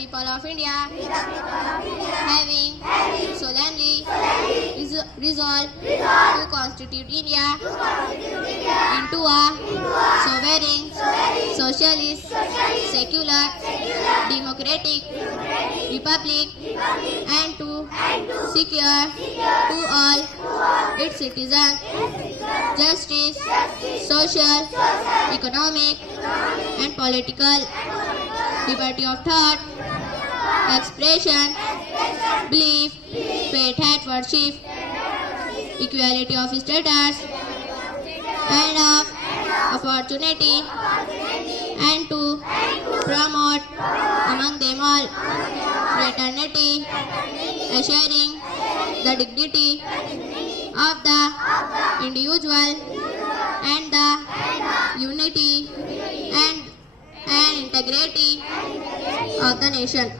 people of India, having solemnly resolved to constitute India into a sovereign, socialist, secular, democratic republic, and to secure to all its citizens justice, social, economic, and political liberty of thought, expression, belief, faith and worship, equality of status, and of opportunity, and to promote among them all fraternity, assuring the dignity of the individual and the unity and integrity of the nation.